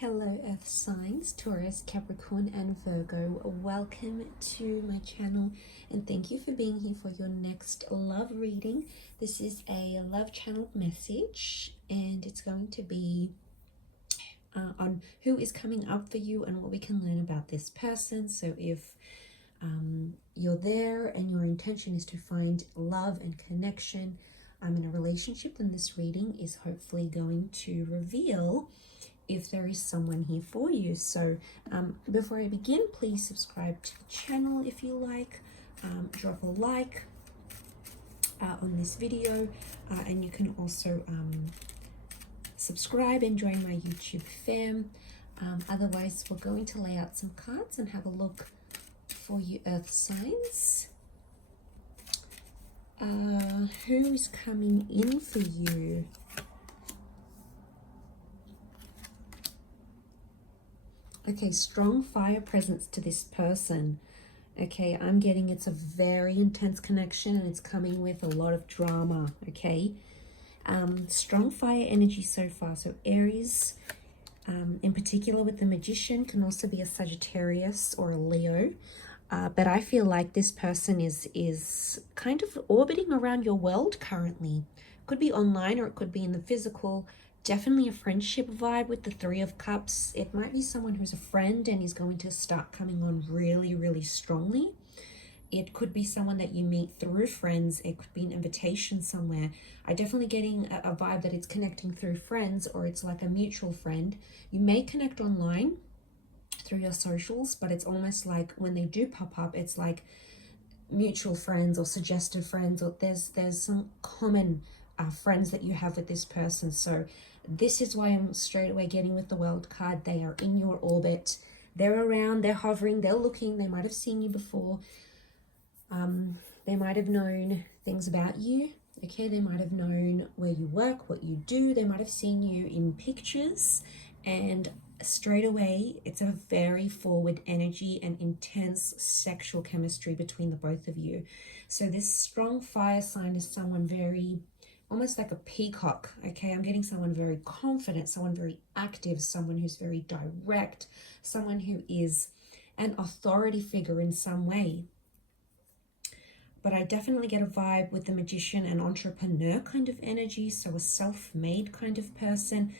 Hello Earth signs, Taurus, Capricorn and Virgo. Welcome to my channel and thank you for being here for your next love reading. This is a love channel message and it's going to be on who is coming up for you and what we can learn about this person. So if you're there and your intention is to find love and connection in a relationship, then this reading is hopefully going to reveal if there is someone here for you. So before I begin, please subscribe to the channel if you like, drop a like on this video, and you can also subscribe and join my YouTube fam. Otherwise, we're going to lay out some cards and have a look for you earth signs. Who is coming in for you? Okay, strong fire presence to this person. Okay, I'm getting it's a very intense connection and it's coming with a lot of drama, okay? Strong fire energy so far. So Aries, in particular with the Magician, can also be a Sagittarius or a Leo. But I feel like this person is kind of orbiting around your world currently. Could be online or it could be in the physical. Definitely a friendship vibe with the Three of Cups. It might be someone who's a friend and is going to start coming on really, really strongly. It could be someone that you meet through friends. It could be an invitation somewhere. I'm definitely getting a vibe that it's connecting through friends or it's like a mutual friend. You may connect online through your socials, but it's almost like when they do pop up, it's like mutual friends or suggested friends, or there's some common friends that you have with this person. So this is why I'm straight away getting with the World card. They are in your orbit. They're around, they're hovering, they're looking. They might have seen you before. They might have known things about you. Okay, they might have known where you work, what you do. They might have seen you in pictures, and straight away it's a very forward energy and intense sexual chemistry between the both of you. So this strong fire sign is someone very, almost like a peacock. Okay, I'm getting someone very confident, someone very active, someone who's very direct, someone who is an authority figure in some way. But I definitely get a vibe with the Magician, an entrepreneur kind of energy, so a self-made kind of person,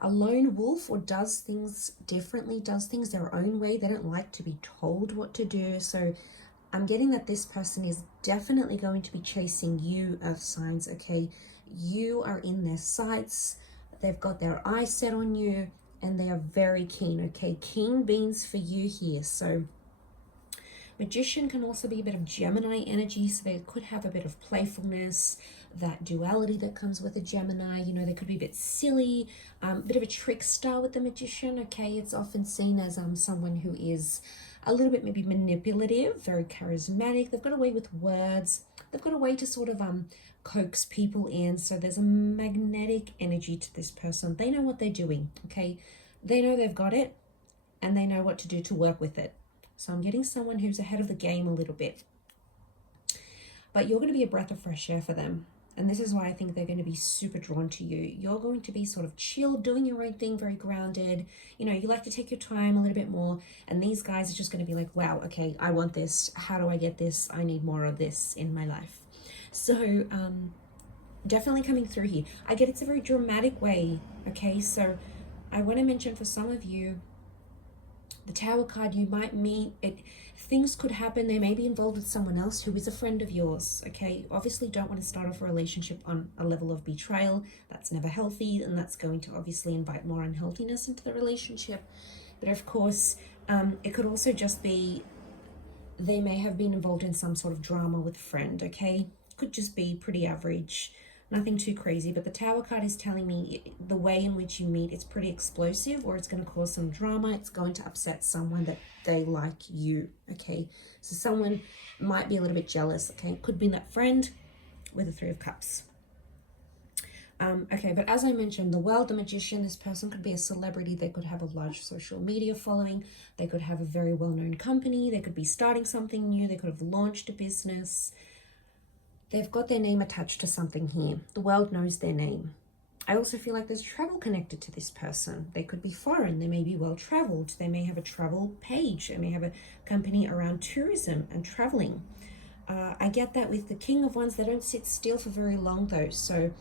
a lone wolf, or does things differently, does things their own way. They don't like to be told what to do. So I'm getting that this person is definitely going to be chasing you, earth signs, okay? You are in their sights. They've got their eyes set on you and they are very keen, okay? Keen beans for you here. So Magician can also be a bit of Gemini energy, so they could have a bit of playfulness, that duality that comes with a Gemini. You know, they could be a bit silly, a bit of a trickster with the Magician, okay? It's often seen as someone who is a little bit maybe manipulative, very charismatic. They've got a way with words. They've got a way to sort of coax people in. So there's a magnetic energy to this person. They know what they're doing, okay? They know they've got it and they know what to do to work with it. So I'm getting someone who's ahead of the game a little bit. But you're going to be a breath of fresh air for them. And this is why I think they're going to be super drawn to you. You're going to be sort of chill, doing your own thing, very grounded. You know, you like to take your time a little bit more. And these guys are just going to be like, wow, okay, I want this. How do I get this? I need more of this in my life. So definitely coming through here. I get it's a very dramatic way, okay? So I want to mention for some of you, the Tower card, you might meet it, things could happen. They may be involved with someone else who is a friend of yours, okay? Obviously don't want to start off a relationship on a level of betrayal. That's never healthy, and that's going to obviously invite more unhealthiness into the relationship. But of course, it could also just be they may have been involved in some sort of drama with a friend, okay? Could just be pretty average, nothing too crazy. But the Tower card is telling me the way in which you meet, it's pretty explosive, or it's going to cause some drama. It's going to upset someone that they like you, okay? So someone might be a little bit jealous, okay? Could be that friend with the Three of Cups. Okay, but as I mentioned, the World, the Magician, this person could be a celebrity. They could have a large social media following. They could have a very well-known company. They could be starting something new. They could have launched a business. They've got their name attached to something here. The world knows their name, I also feel like there's travel connected to this person. They could be foreign, they may be well traveled, they may have a travel page, they may have a company around tourism and traveling. I get that with the King of Wands, they don't sit still for very long though. So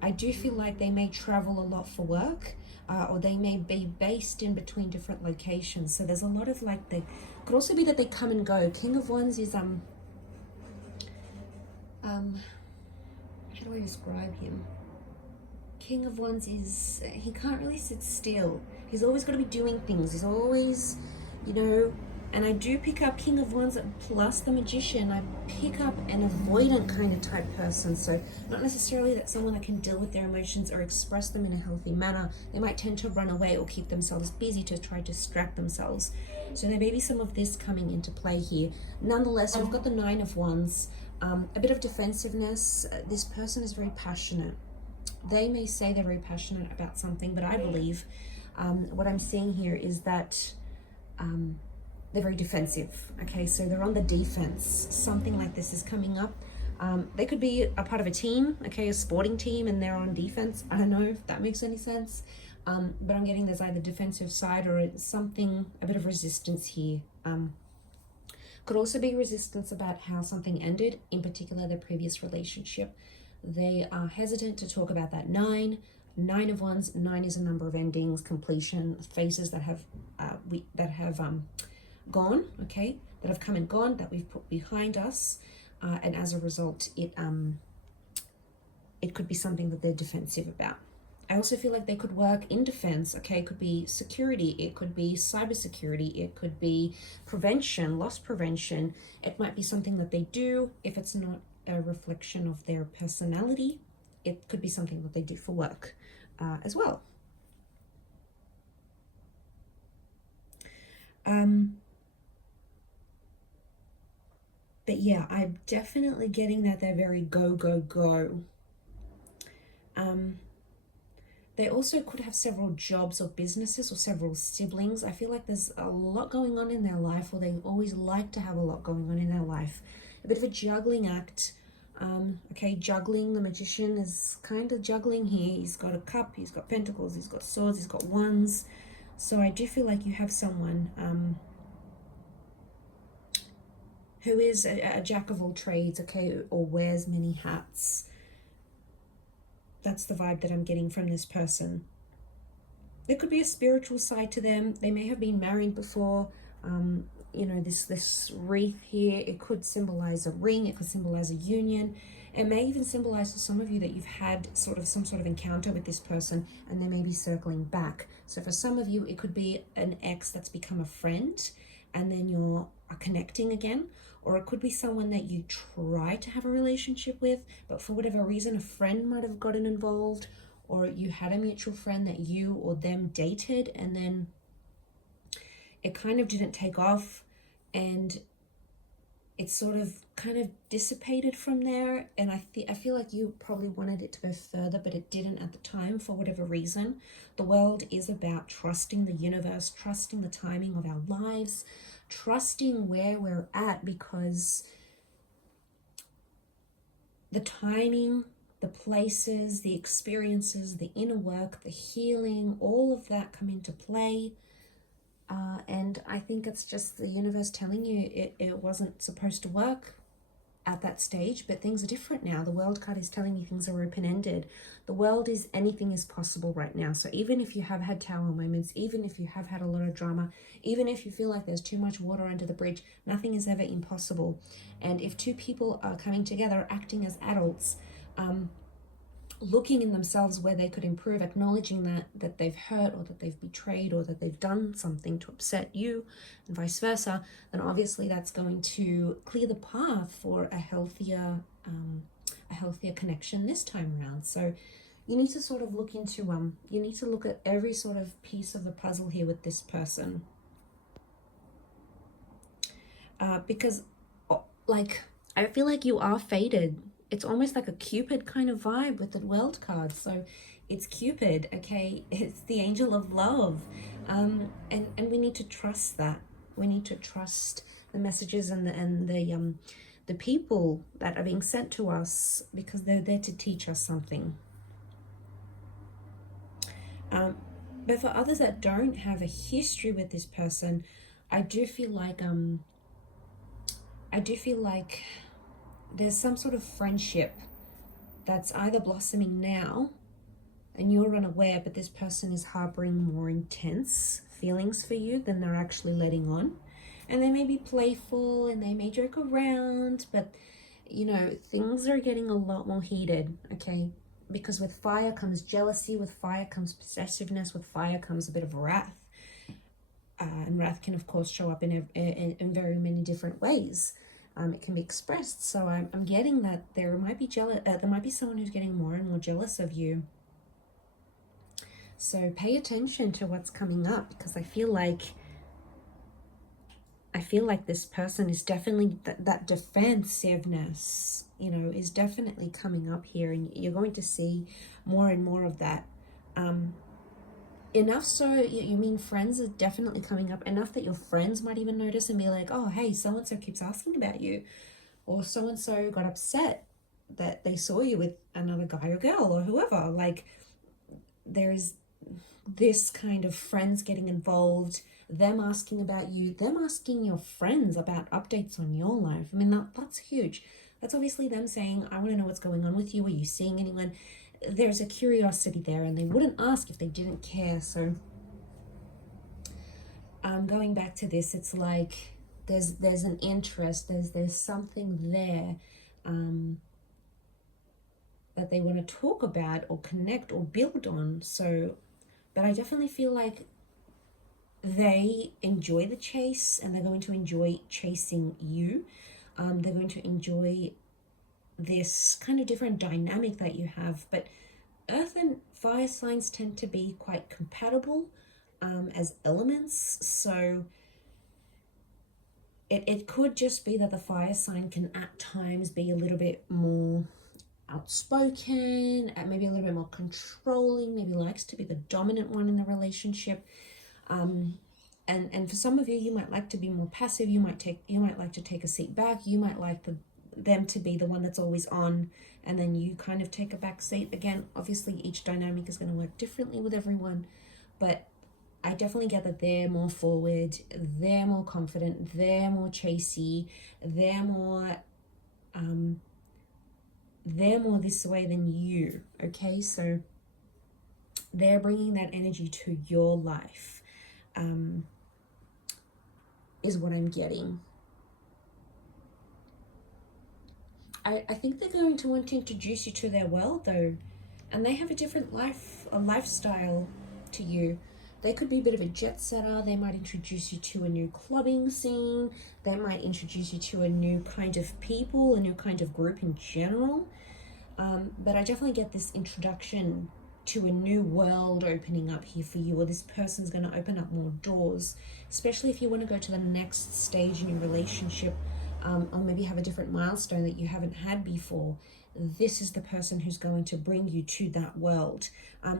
I do feel like they may travel a lot for work, or they may be based in between different locations. So there's a lot of like, they could also be that they come and go. King of Wands is how do I describe him? King of Wands is, he can't really sit still. He's always got to be doing things. He's always, you know, and I do pick up King of Wands plus the Magician. I pick up an avoidant kind of type person. So not necessarily that someone that can deal with their emotions or express them in a healthy manner. They might tend to run away or keep themselves busy to try to distract themselves. So there may be some of this coming into play here. Nonetheless, we've got the Nine of Wands. A bit of defensiveness. This person is very passionate. They may say they're very passionate about something, but I believe what I'm seeing here is that they're very defensive. Okay, so they're on the defense. Something like this is coming up. They could be a part of a team, okay, a sporting team, and they're on defense. I don't know if that makes any sense, but I'm getting there's either defensive side or something, a bit of resistance here. Could also be resistance about how something ended, in particular the previous relationship. They are hesitant to talk about that Nine of Wands. Nine is a number of endings, completion, phases that have gone, okay, that have come and gone, that we've put behind us, and as a result, it could be something that they're defensive about. I also feel like they could work in defense, okay? It could be security, it could be cybersecurity, it could be prevention, loss prevention. It might be something that they do. If it's not a reflection of their personality, it could be something that they do for work as well. But yeah, I'm definitely getting that they're very go, go, go. They also could have several jobs or businesses or several siblings. I feel like there's a lot going on in their life, or they always like to have a lot going on in their life. A bit of a juggling act. Okay, juggling, the Magician is kind of juggling here. He's got a cup, he's got pentacles, he's got swords, he's got wands. So I do feel like you have someone who is a jack of all trades, okay, or wears many hats. That's the vibe that I'm getting from this person. There could be a spiritual side to them. They may have been married before. You know, this wreath here, it could symbolize a ring, it could symbolize a union. It may even symbolize for some of you that you've had some sort of encounter with this person and they may be circling back. So for some of you, it could be an ex that's become a friend and then you're connecting again. Or it could be someone that you try to have a relationship with, but for whatever reason, a friend might have gotten involved, or you had a mutual friend that you or them dated, and then it kind of didn't take off, and it sort of kind of dissipated from there. And I feel like you probably wanted it to go further, but it didn't at the time for whatever reason. The world is about trusting the universe, trusting the timing of our lives, trusting where we're at, because the timing, the places, the experiences, the inner work, the healing, all of that come into play. And I think it's just the universe telling you it wasn't supposed to work at that stage, but things are different now. The World card is telling you things are open-ended. The world is, anything is possible right now. So even if you have had tower moments, even if you have had a lot of drama, even if you feel like there's too much water under the bridge, nothing is ever impossible. And if two people are coming together, acting as adults, looking in themselves where they could improve, acknowledging that they've hurt or that they've betrayed or that they've done something to upset you and vice versa, then obviously that's going to clear the path for a healthier connection this time around. So you need to sort of look into you need to look at every sort of piece of the puzzle here with this person, because like I feel like you are fated. It's almost like a Cupid kind of vibe with the World card. So it's Cupid, okay? It's the angel of love. And we need to trust that. We need to trust the messages and the people that are being sent to us, because they're there to teach us something. But for others that don't have a history with this person, I do feel like there's some sort of friendship that's either blossoming now and you're unaware, but this person is harboring more intense feelings for you than they're actually letting on. And they may be playful and they may joke around, but you know, things are getting a lot more heated, okay? Because with fire comes jealousy, with fire comes possessiveness, with fire comes a bit of wrath. And wrath can, of course, show up in very many different ways. It can be expressed. So I'm getting that there might be there might be someone who's getting more and more jealous of you. So pay attention to what's coming up, because I feel like this person is definitely that defensiveness, you know, is definitely coming up here, and you're going to see more and more of that. Enough so, you mean friends are definitely coming up, enough that your friends might even notice and be like, oh, hey, so-and-so keeps asking about you, or so-and-so got upset that they saw you with another guy or girl or whoever. Like, there's this kind of friends getting involved, them asking about you, them asking your friends about updates on your life. I mean, that's huge. That's obviously them saying, I want to know what's going on with you. Are you seeing anyone? There's a curiosity there, and they wouldn't ask if they didn't care. So going back to this, it's like there's an interest, there's something there that they want to talk about or connect or build on. So, but I definitely feel like they enjoy the chase, and they're going to enjoy chasing you. They're going to enjoy this kind of different dynamic that you have. But earth and fire signs tend to be quite compatible as elements. So it could just be that the fire sign can at times be a little bit more outspoken, maybe a little bit more controlling, maybe likes to be the dominant one in the relationship. And for some of you, you might like to be more passive. You might like to take a seat back. You might like them to be the one that's always on, and then you kind of take a back seat. Again, obviously each dynamic is going to work differently with everyone, but I definitely get that they're more forward, they're more confident, they're more chasey, they're more this way than you. Okay, so they're bringing that energy to your life, is what I'm getting. I think they're going to want to introduce you to their world, though, and they have a different lifestyle to you. They could be a bit of a jet setter. They might introduce you to a new clubbing scene. They might introduce you to a new kind of people, a new kind of group in general. But I definitely get this introduction to a new world opening up here for you, or this person's going to open up more doors, especially if you want to go to the next stage in your relationship, or maybe have a different milestone that you haven't had before. This is the person who's going to bring you to that world.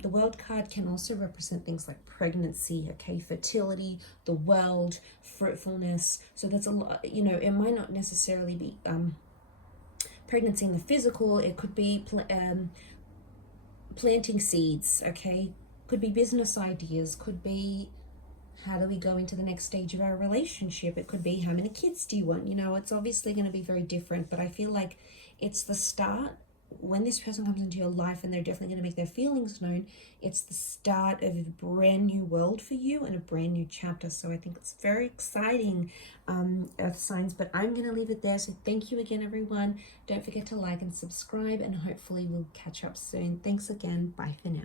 The world card can also represent things like pregnancy, okay, fertility, the world, fruitfulness. So that's a lot, you know, it might not necessarily be pregnancy in the physical. It could be planting seeds, okay, could be business ideas, could be how do we go into the next stage of our relationship, it could be how many kids do you want. You know, it's obviously going to be very different, but I feel like it's the start. When this person comes into your life and they're definitely going to make their feelings known, it's the start of a brand new world for you and a brand new chapter. So I think it's very exciting, earth signs, but I'm going to leave it there. So thank you again, everyone. Don't forget to like and subscribe, and hopefully we'll catch up soon. Thanks again. Bye for now.